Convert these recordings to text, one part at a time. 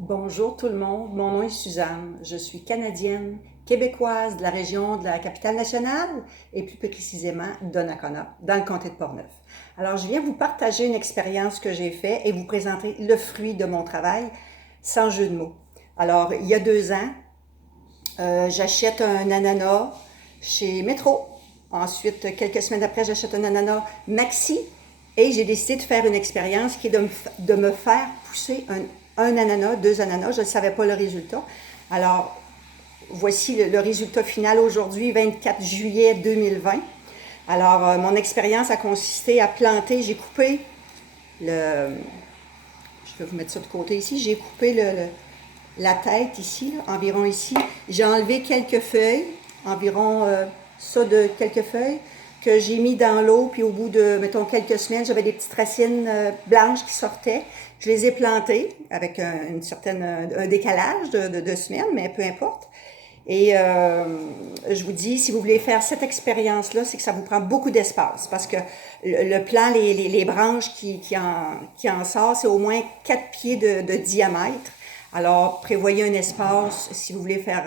Bonjour tout le monde, mon nom est Suzanne. Je suis canadienne, québécoise de la région de la capitale nationale et plus précisément d'Onnacona, dans le comté de Portneuf. Alors, je viens vous partager une expérience que j'ai faite et vous présenter le fruit de mon travail, sans jeu de mots. Alors, il y a 2 ans, j'achète un ananas chez Metro. Ensuite, quelques semaines après, j'achète un ananas Maxi. Et j'ai décidé de faire une expérience qui est de me faire pousser un ananas, 2 ananas. Je ne savais pas le résultat. Alors, voici le résultat final aujourd'hui, 24 juillet 2020. Alors, mon expérience a consisté à planter. J'ai coupé le... Je vais vous mettre ça de côté ici. J'ai coupé la tête ici, là, environ ici. J'ai enlevé quelques feuilles, environ ça de quelques feuilles, que j'ai mis dans l'eau, puis au bout de, mettons, quelques semaines, j'avais des petites racines blanches qui sortaient. Je les ai plantées avec un décalage de semaines, mais peu importe. Et je vous dis, si vous voulez faire cette expérience-là, c'est que ça vous prend beaucoup d'espace parce que le plant, les branches qui en sortent, c'est au moins 4 pieds de diamètre. Alors, prévoyez un espace si vous voulez faire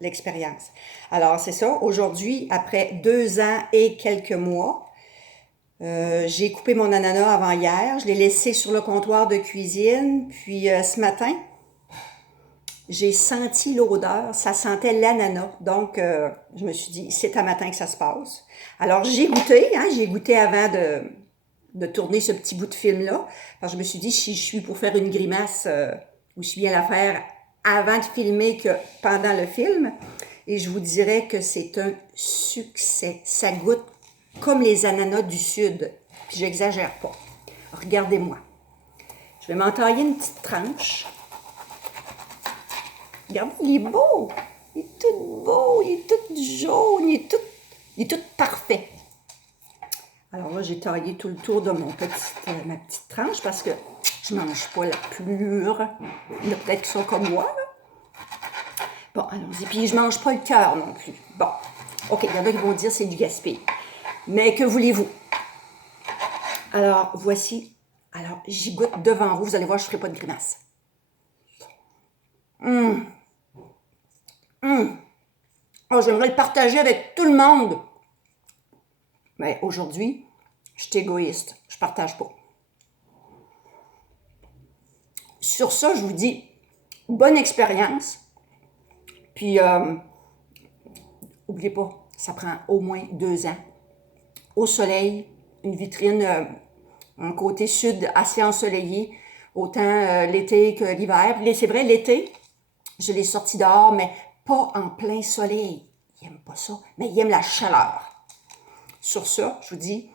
l'expérience. Alors, c'est ça. Aujourd'hui, après 2 ans et quelques mois, j'ai coupé mon ananas avant hier. Je l'ai laissé sur le comptoir de cuisine. Puis ce matin, j'ai senti l'odeur, ça sentait l'ananas. Donc, je me suis dit, c'est à matin que ça se passe. Alors, j'ai goûté avant de tourner ce petit bout de film-là. Parce que je me suis dit, si je suis pour faire une grimace, ou je suis bien la faire avant de filmer que pendant le film. Et je vous dirais que c'est un succès. Ça goûte comme les ananas du Sud. Puis, j'exagère pas. Regardez-moi. Je vais m'entailler une petite tranche. Regardez, il est beau. Il est tout beau, il est tout jaune, il est tout parfait. Alors là, j'ai taillé tout le tour de ma petite tranche parce que je ne mange pas la plure. Il y en a peut-être qui sont comme moi. Là. Bon, allons-y. Puis je ne mange pas le cœur non plus. Bon, OK, il y en a qui vont dire c'est du gaspillage. Mais que voulez-vous? Alors, voici. Alors, j'y goûte devant vous. Vous allez voir, je ne ferai pas de grimace. Oh, j'aimerais le partager avec tout le monde. Mais aujourd'hui, je suis égoïste. Je partage pas. Sur ça, je vous dis, bonne expérience. Puis, n'oubliez pas, ça prend au moins 2 ans. Au soleil, une vitrine, un côté sud assez ensoleillé, autant l'été que l'hiver. C'est vrai, l'été, je l'ai sorti dehors, mais pas en plein soleil. Il n'aime pas ça, mais il aime la chaleur. Sur ça, je vous dis,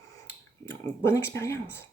bonne expérience.